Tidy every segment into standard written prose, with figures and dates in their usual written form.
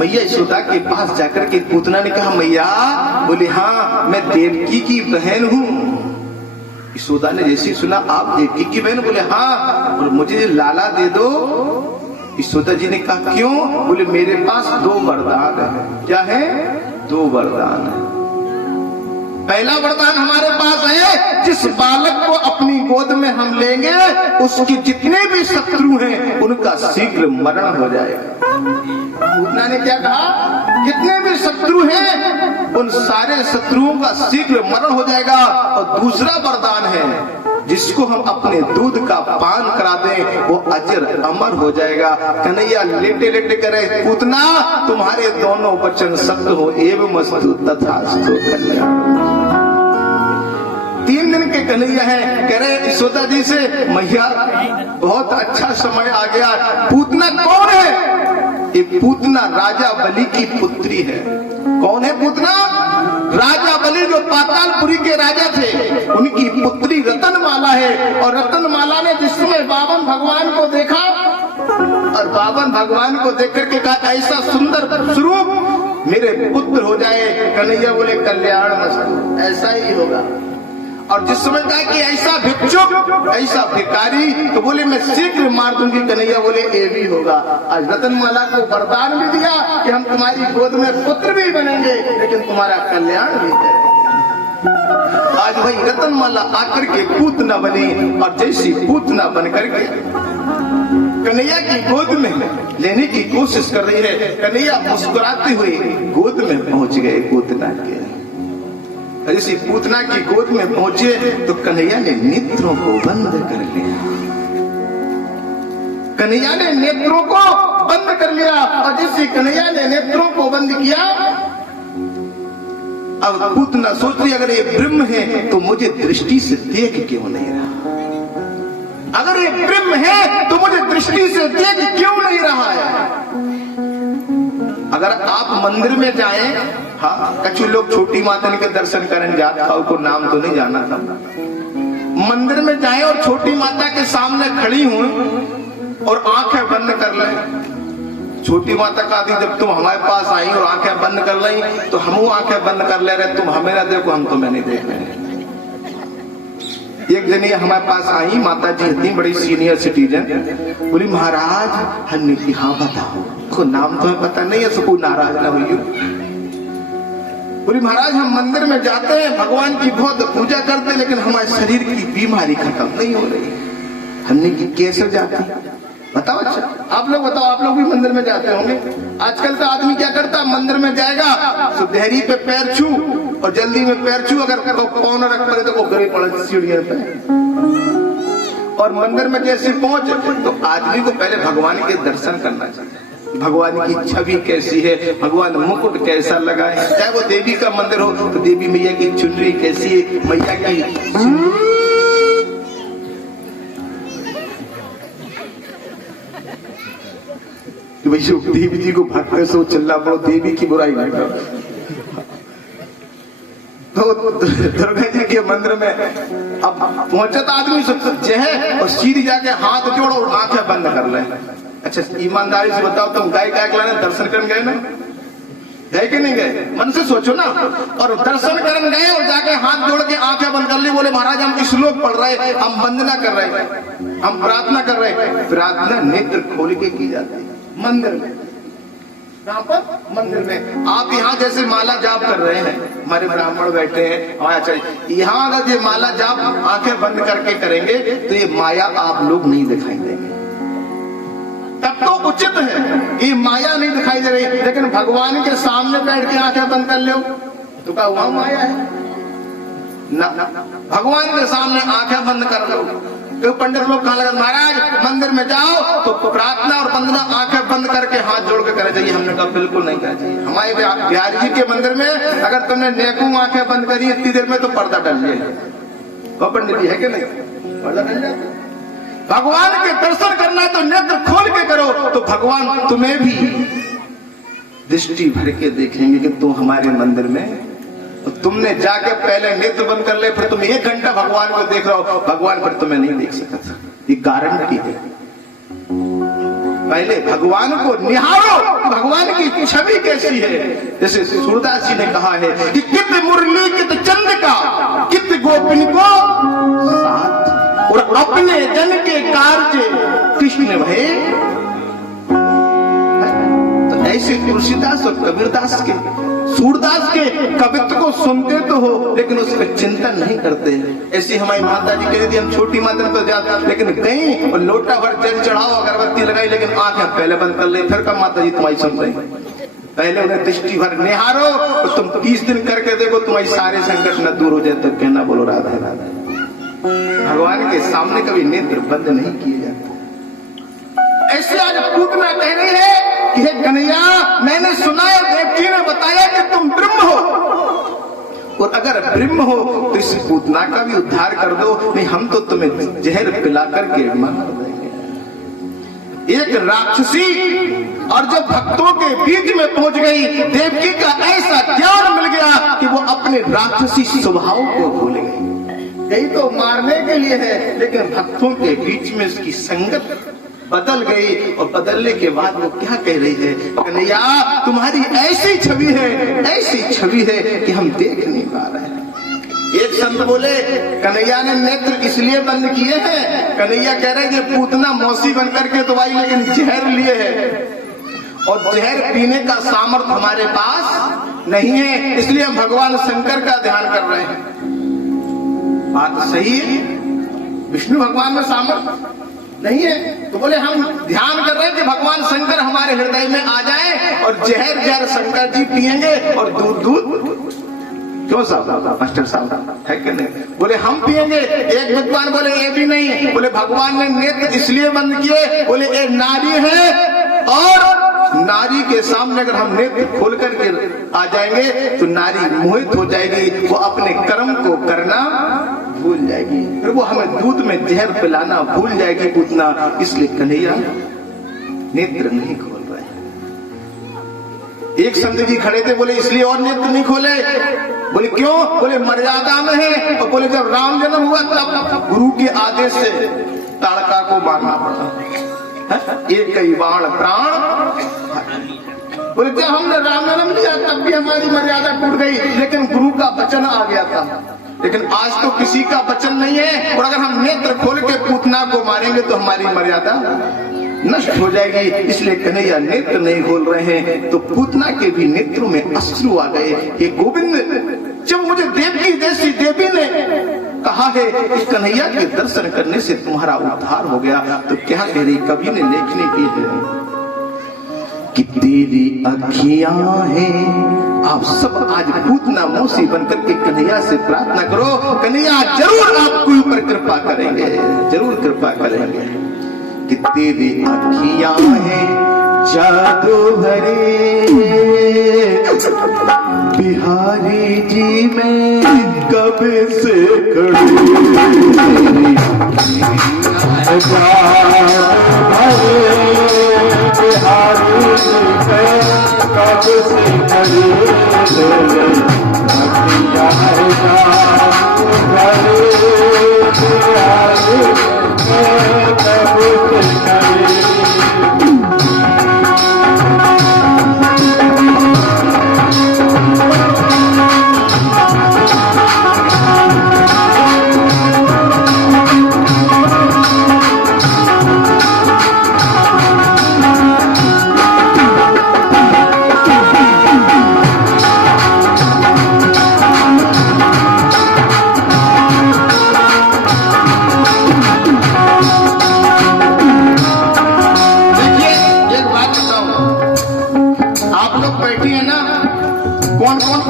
मैया यशोदा के पास जाकर के पूतना ने कहा, मैया, बोले हाँ मैं देवकी की बहन हूँ। यशोदा ने जैसे सुना आप देवकी की बहन, बोले हाँ, और मुझे लाला दे दो। यशोदा जी ने कहा क्यों? बोले मेरे पास 2 वरदान है। क्या है? 2 वरदान है। पहला वरदान हमारे पास है, जिस बालक को अपनी गोद में हम लेंगे उसके जितने भी शत्रु हैं उनका शीघ्र मरण हो जाएगा। पूतना ने क्या कहा? जितने भी शत्रु हैं उन सारे शत्रुओं का शीघ्र मरण हो जाएगा। और दूसरा वरदान है, जिसको हम अपने दूध का पान करा दें वो अजर अमर हो जाएगा। कन्हैया लेटे लेटे करे, पूतना तुम्हारे दोनों वचन सत्य हो, एवमस्तु तथास्तु। कन्हैया 3 दिन के कन्हैया है, कह रहे यशोदा जी से, मैया बहुत अच्छा समय आ गया। पूतना कौन है? ये पूतना राजा बलि की पुत्री है। कौन है पूतना? राजा बलि जो पातालपुरी के राजा थे, उनकी पुत्री रतनमाला है। और रतनमाला ने जिस समय बावन भगवान को देखा और बावन भगवान को देख करके कहा ऐसा सुंदर स्वरूप मेरे पुत्र हो जाए। कन्हैया बोले कल्याण मस्तु, ऐसा ही होगा। और जिस समय कहा कि ऐसा भिक्षुक, ऐसा भिखारी, तो बोले मैं शीघ्र मार दूंगी। कन्हैया बोले ये भी होगा। आज रतनमाला को वरदान भी दिया कि हम तुम्हारी गोद में पुत्र भी बनेंगे, लेकिन तुम्हारा कल्याण भी करेंगे। आज भाई रतनमाला आकर के पूतना बनी, और जैसी पूतना बन करके कन्हैया की गोद में लेने की कोशिश कर रही है, कन्हैया मुस्कुराते हुए गोद में पहुंच गए पूतना के। जैसे पूतना की गोद में पहुंचे तो कन्हैया ने नेत्रों को बंद कर लिया। कन्हैया ने नेत्रों को बंद कर लिया, और जैसे कन्हैया ने नेत्रों को बंद किया, अब पूतना सोच रही अगर ये ब्रह्म है तो मुझे दृष्टि से देख क्यों नहीं रहा? अगर ये ब्रह्म है तो मुझे दृष्टि से देख क्यों नहीं रहा है? अगर आप मंदिर में जाएं, हाँ कछु लोग छोटी माता के दर्शन करें जाते, को नाम तो नहीं जाना था। मंदिर में जाएं और छोटी माता के सामने खड़ी हूं और आंखें बंद कर लें। छोटी माता का आदि जब तुम हमारे पास आई और आंखें बंद कर ली तो हम आंखें बंद कर ले रहे, तुम हमें ना देखो हम तुम्हें नहीं देख रहे। एक दिन ये हमारे पास आई, माता जी इतनी बड़ी सीनियर सिटीजन, बोली महाराज हमने की हाँ बताओ, को नाम तुम्हें पता नहीं है, सबको नाराज ना हुई। बोली महाराज हम मंदिर में जाते हैं, भगवान की बहुत पूजा करते हैं, लेकिन हमारे शरीर की बीमारी खत्म नहीं हो रही। हमने की कैसे जाती? बताओ। अच्छा आप लोग बताओ, आप लोग भी मंदिर में जाते होंगे। आजकल का आदमी क्या करता, मंदिर में जाएगा तो देहरी पे पैर छू और जल्दी में पैर छू, अगर कौन रख पड़े तो वो गिरे पड़े सीढ़ियों पे। और मंदिर में जैसे पहुंचे तो आदमी को पहले भगवान के दर्शन करना चाहिए। भगवान की छवि कैसी है, भगवान मुकुट कैसा लगा है, चाहे वो देवी का मंदिर हो तो देवी मैया की चुनरी कैसी है, मैया की देवी जी को भक्तों से चिल्ला पड़ो, देवी की बुराई नहीं करो। तो दुर्गा जी के मंदिर में अब पहुंचा था आदमी सब है और सीधी जाके हाथ जोड़ो और आंखें बंद कर ले। अच्छा ईमानदारी से बताओ, तुम गाय काय लाने दर्शन करने गए ना, गए कि नहीं गए? मन से सोचो ना। और दर्शन करने गए और जाके हाथ जोड़ के आंखें बंद कर ली, बोले महाराज हम श्लोक पढ़ रहे, हम वंदना कर रहे, हम प्रार्थना कर रहे। प्रार्थना नेत्र खोल के की जाती है मंदिर में। यहाँ पर मंदिर में आप यहाँ जैसे माला जाप कर रहे हैं, हमारे ब्राह्मण बैठे हैं, अच्छा यहाँ अगर ये माला जाप आंखें बंद करके करेंगे तो ये माया आप लोग नहीं दिखाई देंगे। तब तो उचित है कि माया नहीं दिखाई दे रही, लेकिन भगवान के सामने बैठ के आंखें बंद कर लो तो क्या वहां माया है ना? भगवान के सामने आंखें बंद कर लो। तो पंडित लोग कहा लगा महाराज मंदिर में जाओ तो प्रार्थना और वंदना आंखें बंद करके हाथ जोड़ के करना चाहिए। हमने कहा बिल्कुल नहीं करना चाहिए। हमारे बिहारी जी के मंदिर में अगर तुमने नेकू आंखें बंद करी इतनी देर में तो पर्दा डल जाएगा। वो पंडित जी है कि नहीं, पर्दा डल जाता। भगवान के दर्शन करना तो नेत्र खोल के करो तो भगवान तुम्हें भी दृष्टि भर के देखेंगे कि तुम हमारे मंदिर में। तो तुमने जाके पहले नेत्र बंद कर ले, फिर तुम 1 घंटा भगवान को देख रहे हो, भगवान फिर तुम्हें नहीं देख सकता। ये गारंटी है। पहले भगवान को निहारो कि भगवान की छवि कैसी है। जैसे सूरदास जी ने कहा है कि कित मुरली कित चंद का कित गोपिन को साथ, और अपने जन के कार्य कृष्ण भय। तो ऐसे तुलसीदास और कबीरदास के, सूरदास के कवित्व को सुनते तो हो लेकिन उसका चिंतन नहीं करते। ऐसी हमारी माता जी कह दी हम छोटी माता पर जाता, लेकिन गई और लोटा भर जल चढ़ाओ, अगरबत्ती लगाई, लेकिन आंखें पहले बंद कर ले, फिर कब माता जी तुम्हारी सुन रही। पहले उन्हें दृष्टि भर निहारो और तुम 30 दिन करके देखो तुम्हारी सारे संकट न दूर हो जाए, तो कहना बोलो राधा राधा। भगवान के सामने कभी नेत्र बंद नहीं किए जाते। ऐसे आज पूतना कह रही है कि हे कन्हैया, मैंने सुना है देवकी ने बताया कि तुम ब्रह्म हो, और अगर ब्रह्म हो तो इस पूतना का भी उद्धार कर दो, नहीं हम तो तुम्हें जहर पिला करके मार देंगे। एक राक्षसी और जब भक्तों के बीच में पहुंच गई, देवकी का ऐसा ज्ञान मिल गया कि वो अपने राक्षसी स्वभाव को भूल गई। यही तो मारने के लिए है, लेकिन भक्तों के बीच में उसकी संगत बदल गई, और बदलने के बाद वो क्या कह रही है, कन्हैया तुम्हारी ऐसी छवि है कि हम देख नहीं पा रहे हैं। एक संत बोले कन्हैया ने नेत्र इसलिए बंद किए हैं, कन्हैया कह रहे हैं पूतना मौसी बन करके तो आई, लेकिन जहर लिए है, और जहर पीने का सामर्थ्य हमारे पास नहीं है, इसलिए हम भगवान शंकर का ध्यान कर रहे हैं। बात सही है, विष्णु भगवान में सामर्थ्य नहीं है, तो बोले हम ध्यान कर रहे हैं कि भगवान शंकर हमारे हृदय में आ जाए, और जहर शंकर जी पिएंगे और दूध क्यों साहब मास्टर साहब है कि नहीं, बोले हम पिएंगे। एक विद्वान बोले ये भी नहीं, बोले भगवान ने नेत्र इसलिए बंद किए, बोले ये नारी है, और नारी के सामने अगर हम नेत्र खोल करके आ जाएंगे तो नारी मोहित हो जाएगी, वो अपने कर्म को करना भूल जाएगी, फिर वो हमें दूध में जहर पिलाना भूल जाएगी पूतना। इसलिए कन्हैया नेत्र नहीं खोल रहे। एक संत जी खड़े थे, बोले इसलिए और नेत्र नहीं खोले, बोले क्यों, बोले मर्यादा में है, और बोले जब राम जन्म हुआ तब गुरु के आदेश से ताड़का को मारना पड़ा, एक कई बाण प्राण। बोले जब हमने राम जन्म लिया तब भी हमारी मर्यादा टूट गई, लेकिन गुरु का वचन आ गया था, लेकिन आज तो किसी का वचन नहीं है, और अगर हम नेत्र खोल के पूतना को मारेंगे तो हमारी मर्यादा नष्ट हो जाएगी। इसलिए कन्हैया नेत्र नहीं खोल रहे हैं, तो पूतना के भी नेत्रों में अश्रु आ गए। हे गोविंद, जब मुझे देवकी जैसी देवी ने कहा है कि कन्हैया के दर्शन करने से तुम्हारा उद्धार हो गया, तो क्या कह रही कवि ने लेखनी की है कि तेरी अखियां हैं। आप सब आज पूतना मौसी बनकर के कन्हैया से प्रार्थना करो, कन्हैया जरूर आपके ऊपर कृपा करेंगे, जरूर कृपा करेंगे। कि तेरी अखियां हैं जादू भरे, बिहारी जी में कब से खड़ी, बिहारी जी में कब से खड़ी,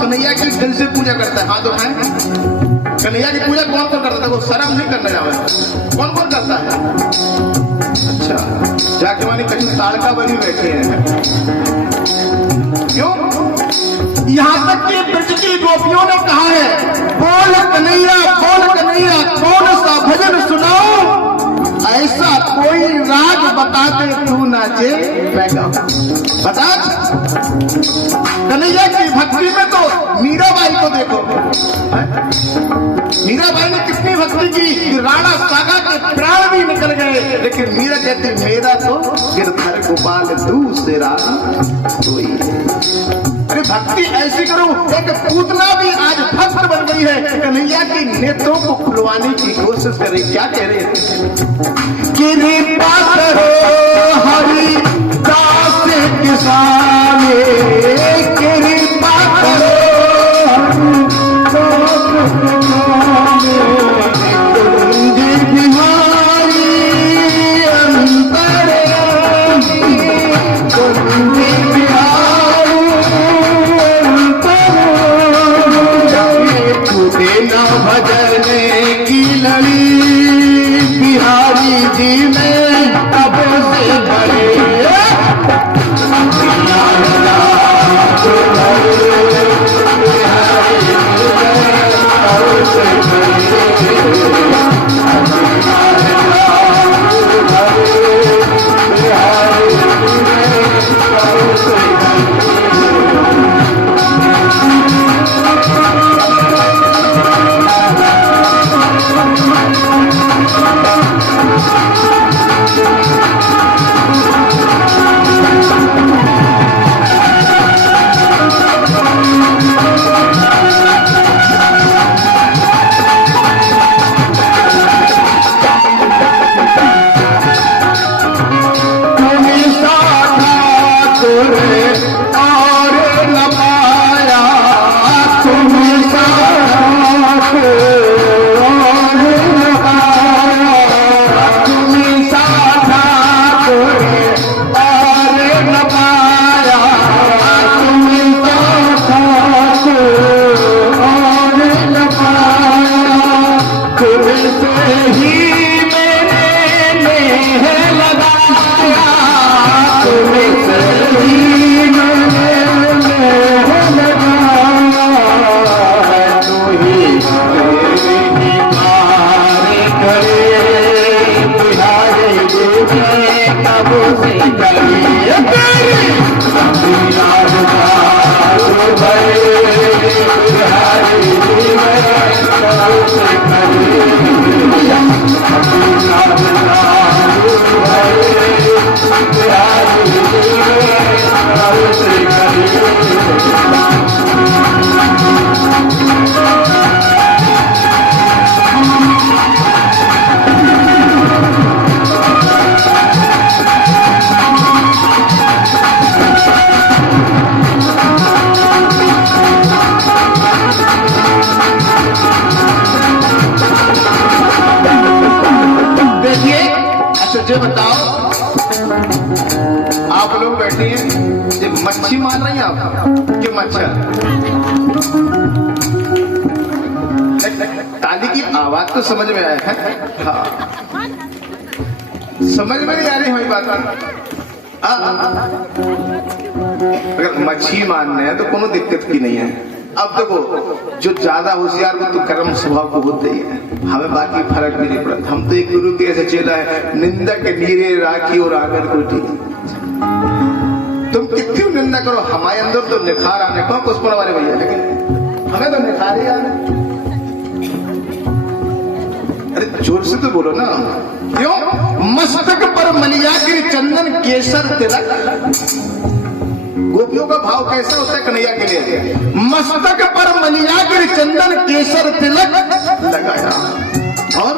कन्हैया की दिल से पूजा करता है, हाथ उठाएं। कन्हैया की पूजा कौन कौन करता है, वो शर्म नहीं करना जावे, कौन कौन करता है? अच्छा, जाके मानी कहीं ताड़का बनी बैठे हैं, क्यों? यहाँ तक कि ब्रज की गोपियों ने कहा है, बोल कन्हैया कौन सा भजन सुनाओ, ऐसा कोई राग बता दे तू नाचे बैठा। बता, कन्हैया की भक्ति में तो मीराबाई को देखो, मीराबाई ने कितनी भक्ति की, राणा सागा के प्राण भी निकल गए, लेकिन मीरा कहती मेरा तो गिरधर गोपाल दूसरा कोई। अरे भक्ति ऐसी करो, एक पूतना भी आज भक्त बन गई है, कन्हैया की नेत्रों को खुलवाने की कोशिश करे। क्या कह रहे हैं? कृपा करो हरि दास किसान, कृपा करो मुझे बताओ, आप लोग बैठे हैं, ये मच्छी मान रही हैं आप कि मच्छर? ताली की आवाज तो समझ में आया है? हाँ, समझ में नहीं आ रही हमारी बात। अगर मच्छी मानने हैं तो कोनो दिक्कत की नहीं है। अब देखो, जो ज्यादा होशियार वो तो कर्म स्वभाव को होते ही है, हमें बाकी फर्क भी नहीं पड़ता। हम तो एक गुरु के ऐसे चेला है, निंदक नीरे राखी और आकर को ठीक। तुम कितनी निंदा करो, हमारे अंदर तो निखार आने को कुछ पर हमारे भैया, लेकिन हमें तो निखार ही आने। अरे जोर से तो बोलो ना। क्यों? मस्तक पर मलियागिरी चंदन केसर तिलक। गोपियों का भाव कैसा होता है कन्हैया के लिए? मस्तक पर मलियागिरी चंदन केसर तिलक लगाया और